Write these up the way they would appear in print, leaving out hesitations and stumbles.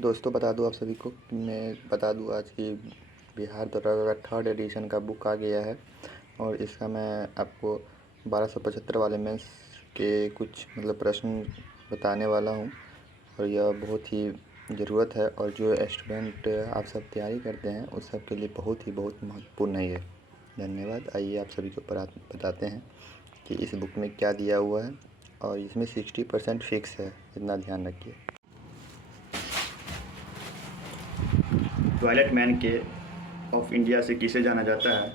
दोस्तों बता दूं आप सभी को, मैं बता दूं आज की बिहार दौरा का थर्ड एडिशन का बुक आ गया है। और इसका मैं आपको 1275 वाले मेंस के कुछ प्रश्न बताने वाला हूं। और यह बहुत ही ज़रूरत है, और जो स्टूडेंट आप सब तैयारी करते हैं उस सब के लिए बहुत महत्वपूर्ण है ये। धन्यवाद। आइए आप सभी को बताते हैं कि इस बुक में क्या दिया हुआ है। और इसमें 60% फिक्स है, इतना ध्यान रखिए। टॉयलेट मैन के ऑफ इंडिया से किसे जाना जाता है?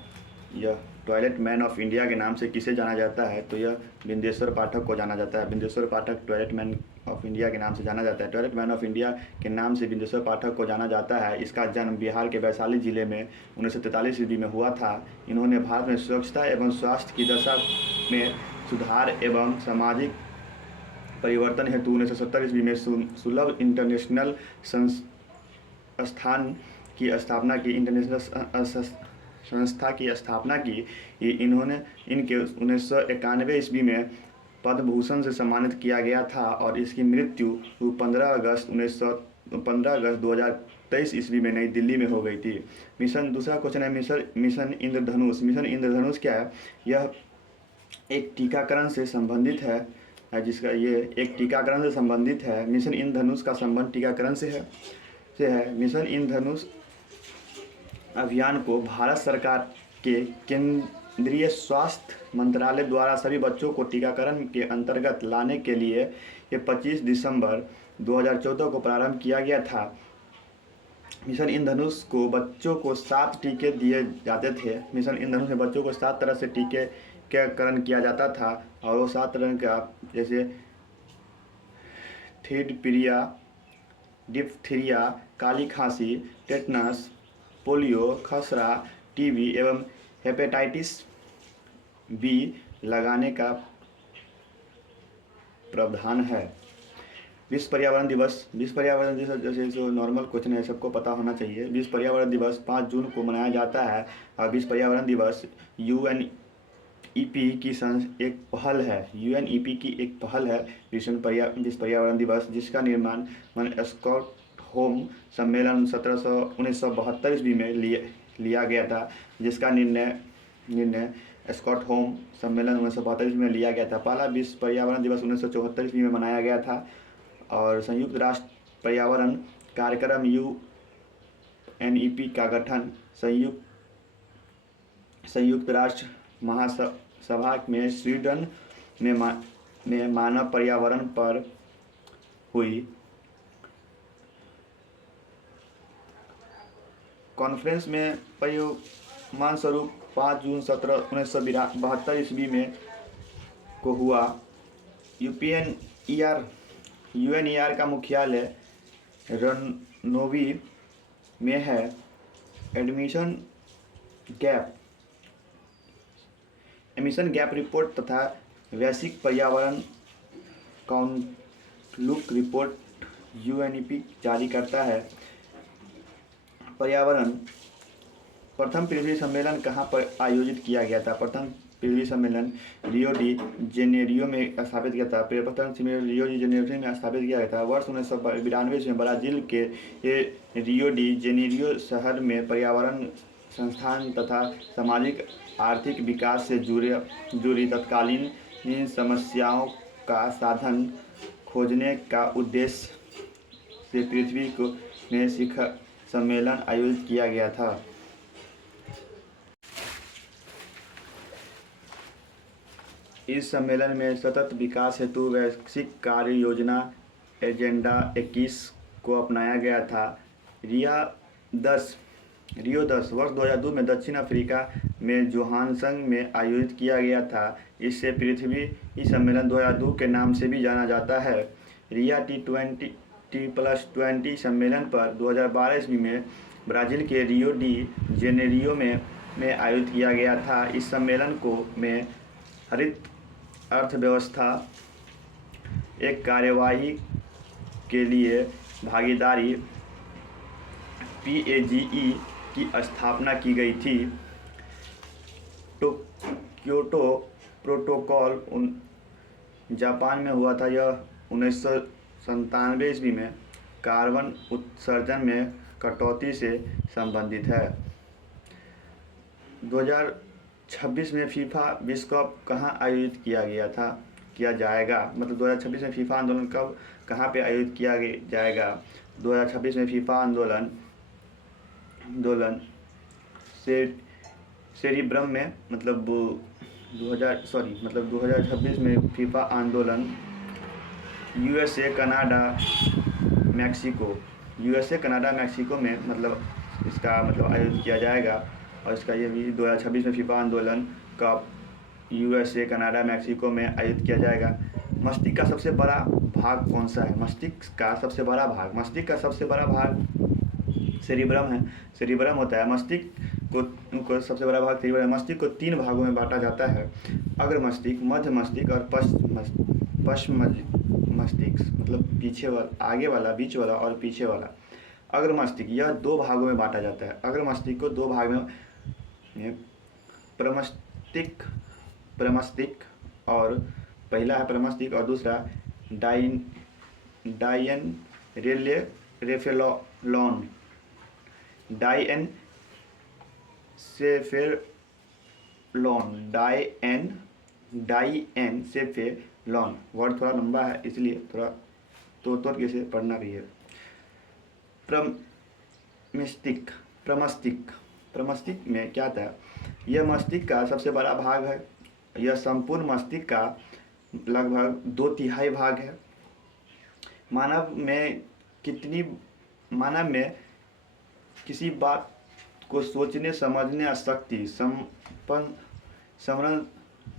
यह टॉयलेट मैन ऑफ इंडिया के नाम से किसे जाना जाता है? तो यह बिंदेश्वर पाठक को जाना जाता है। बिंदेश्वर पाठक टॉयलेट मैन ऑफ इंडिया के नाम से जाना जाता है। टॉयलेट मैन ऑफ इंडिया के नाम से बिंदेश्वर पाठक को जाना जाता है। इसका जन्म बिहार के वैशाली जिले में 1943 ईस्वी में हुआ था। इन्होंने भारत में स्वच्छता एवं स्वास्थ्य की दशा में सुधार एवं सामाजिक परिवर्तन हेतु 1970 ईस्वी में सुलभ इंटरनेशनल संस्थान की स्थापना की। इंटरनेशनल संस्था की स्थापना की। इन्होंने इनके 1991 ईस्वी में पद्म भूषण से सम्मानित किया गया था। और इसकी मृत्यु 15 अगस्त 2023 ईस्वी में नई दिल्ली में हो गई थी। मिशन दूसरा क्वेश्चन है मिशन इंद्रधनुष। मिशन इंद्रधनुष क्या है? यह एक टीकाकरण से संबंधित है, जिसका ये एक टीकाकरण से संबंधित है। मिशन इंद्रधनुष का संबंध टीकाकरण से है। मिशन इंद्रधनुष अभियान को भारत सरकार के केंद्रीय स्वास्थ्य मंत्रालय द्वारा सभी बच्चों को टीकाकरण के अंतर्गत लाने के लिए ये 25 दिसंबर 2014 को प्रारंभ किया गया था। मिशन इंद्रधनुष को बच्चों को 7 टीके दिए जाते थे। मिशन इंद्रधनुष में बच्चों को 7 तरह से टीकाकरण किया जाता था। और वो 7 तरह का, जैसे थीडपीरिया, डिप्थीरिया, काली खांसी, टेटनस, पोलियो, खसरा, टीबी एवं हेपेटाइटिस बी लगाने का प्रावधान है। विश्व पर्यावरण दिवस। विश्व पर्यावरण दिवस जैसे जो नॉर्मल क्वेश्चन है सबको पता होना चाहिए। विश्व पर्यावरण दिवस 5 जून को मनाया जाता है। और विश्व पर्यावरण दिवस यूएनईपी की एक पहल है। यूएनईपी की एक पहल है विश्व पर्यावरण दिवस, जिसका निर्माण स्टॉकहोम सम्मेलन 1972 ईस्वी में लिया गया था। जिसका निर्णय स्टॉकहोम सम्मेलन 1972 ईस्वी में लिया गया था। पहला विश्व पर्यावरण दिवस 1974 ईस्वी में मनाया गया था। और संयुक्त राष्ट्र पर्यावरण कार्यक्रम यूएनईपी का गठन संयुक्त राष्ट्र महासभा में स्वीडन में मानव पर्यावरण पर हुई कॉन्फ्रेंस में परिणाम स्वरूप 5 जून 1972 ईस्वी में को हुआ। यूएनईआर का मुख्यालय रनोवी में है। एमिशन गैप रिपोर्ट तथा वैश्विक पर्यावरण आउटलुक रिपोर्ट यूएनईपी जारी करता है। पर्यावरण प्रथम पृथ्वी सम्मेलन कहाँ पर आयोजित किया गया था? प्रथम पृथ्वी सम्मेलन रियो डी जेनेरियो में स्थापित किया था। प्रथम सम्मेलन रियो डी जेनेरियो में स्थापित किया गया था। वर्ष 1992 में ब्राज़ील के रियो डी जेनेरियो शहर में पर्यावरण संस्थान तथा सामाजिक आर्थिक विकास से जुड़ी तत्कालीन समस्याओं का समाधान खोजने का उद्देश्य से पृथ्वी में शिखर सम्मेलन आयोजित किया गया था। इस सम्मेलन में सतत विकास हेतु वैश्विक कार्य योजना एजेंडा 21 को अपनाया गया था। रियो 10 वर्ष 2002 में दक्षिण अफ्रीका में जोहान्सबर्ग में आयोजित किया गया था। इससे पृथ्वी सम्मेलन 2002 के नाम से भी जाना जाता है। रिया T+20 सम्मेलन पर 2012 ईस्वी में ब्राज़ील के रियो डी जेनेरियो में आयोजित किया गया था। इस सम्मेलन में हरित अर्थव्यवस्था एक कार्यवाही के लिए भागीदारी PAGE की स्थापना की गई थी। क्योटो प्रोटोकॉल जापान में हुआ था। यह 1997 ईस्वी में कार्बन उत्सर्जन में कटौती से संबंधित है। 2026 में फीफा विश्व कप कहाँ आयोजित किया जाएगा, मतलब 2026 में फीफा आंदोलन कब कहाँ पे आयोजित किया जाएगा। 2026 में फीफा आंदोलन सेरिब्रम में, मतलब 2026 में फीफा आंदोलन यूएसए कनाडा मैक्सिको में मतलब इसका मतलब आयोजित किया जाएगा। और इसका ये भी 2026 में फीफा आंदोलन कप यूएसए कनाडा मैक्सिको में आयोजित किया जाएगा। मस्तिष्क का सबसे बड़ा भाग कौन सा है। मस्तिष्क का सबसे बड़ा भाग सेरिब्रम है। सेरिब्रम होता है। मस्तिष्क को सबसे बड़ा भाग सेरिब्रम है। मस्तिष्क को 3 भागों में बांटा जाता है, अग्र मस्तिष्क, मध्य मस्तिष्क और पश्च मस्तिष्क, मतलब पीछे वाला, आगे वाला, बीच वाला और पीछे वाला। अग्र मस्तिष्क यह 2 भागों में बांटा जाता है। अग्र मस्तिष्क को 2 भाग में प्रमस्तिष्क और पहला है प्रमस्तिष्क और दूसरा डाइएनसेफेलॉन। वर्ड थोड़ा लंबा है इसलिए थोड़ा तोड़ के इसे पढ़ना भी है। प्रमस्तिष्क में क्या था। यह मस्तिष्क का सबसे बड़ा भाग है। यह संपूर्ण मस्तिष्क का लगभग 2/3 भाग है। मानव में किसी बात को सोचने समझने शक्ति,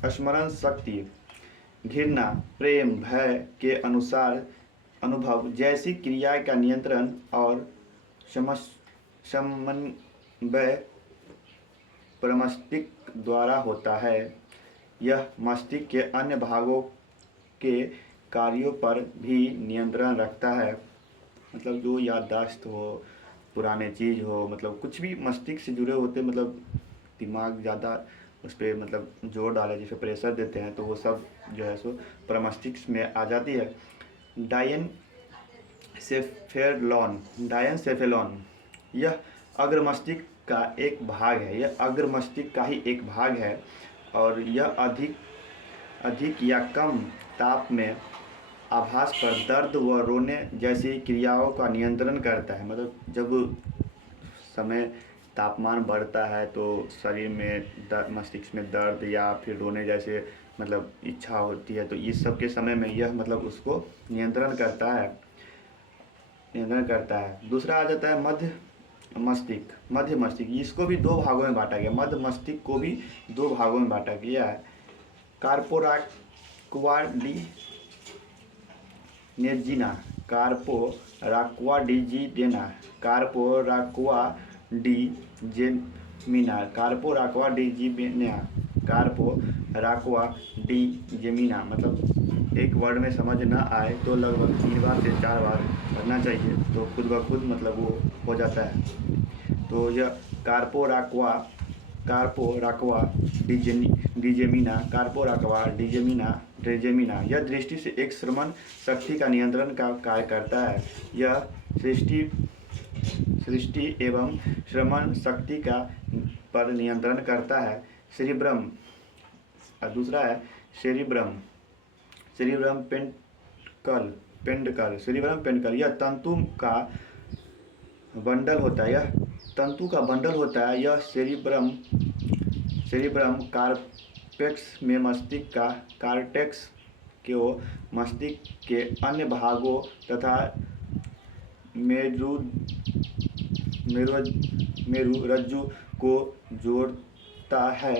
स्मरण शक्ति, घृणा, प्रेम, भय के अनुसार अनुभव जैसी क्रिया का नियंत्रण और समन्वय प्रमस्तिष्क द्वारा होता है। यह मस्तिष्क के अन्य भागों के कार्यों पर भी नियंत्रण रखता है, मतलब जो याददाश्त हो, पुराने चीज़ हो, मतलब कुछ भी मस्तिष्क से जुड़े होते, मतलब दिमाग ज़्यादा उस पर मतलब जोर डाले, जिसे प्रेशर देते हैं, तो वो सब जो है सो प्रमस्तिष्क में आ जाती है। डायनसेफेलॉन यह अग्र मस्तिष्क का एक भाग है। यह अग्र मस्तिष्क का ही एक भाग है और यह अधिक या कम ताप में आभास पर दर्द व रोने जैसी क्रियाओं का नियंत्रण करता है। मतलब जब समय तापमान बढ़ता है तो शरीर में मस्तिष्क में दर्द या फिर रोने जैसे मतलब इच्छा होती है, तो इस सब के समय में यह मतलब उसको नियंत्रण करता है। दूसरा आ जाता है मध्य मस्तिष्क। इसको भी 2 भागों में बांटा गया। मध्य मस्तिष्क को भी 2 भागों में बांटा गया है। कार्पोराक्वा डी मतलब एक वर्ड में समझ ना आए तो लगभग 3 बार से 4 बार पढ़ना चाहिए, तो खुद ब खुद मतलब वो हो जाता है। तो यह कार्पोराक्वा डिजेमिना यह दृष्टि से एक श्रवण शक्ति का नियंत्रण का कार्य करता है। यह सृष्टि एवं श्रवण शक्ति का पर नियंत्रण करता है। सेरिब्रम और दूसरा है सेरिब्रम पेंडकल यह तंतु का बंडल होता है। यह सेरिब्रम कार्टेक्स को मस्तिष्क के अन्य भागों तथा मेरुरज्जु को जोड़ता है।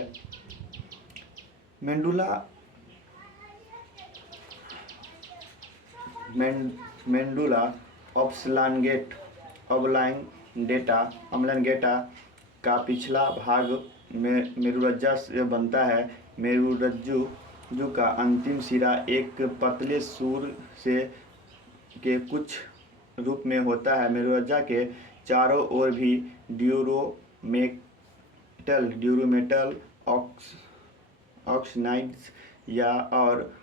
मेंडुला ऑब्लांगेटा का पिछला भाग मेरुरज्जु से बनता है। मेरुरज्जु का अंतिम सिरा एक पतले सूर के कुछ रूप में होता है। मेरुरज्जु के चारों ओर भी ड्यूरोमेटल ऑक्साइड्स या और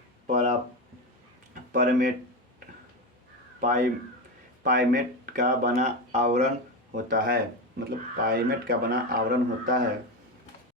पाइमेट का बना आवरण होता है, मतलब पाइमेट का बना आवरण होता है।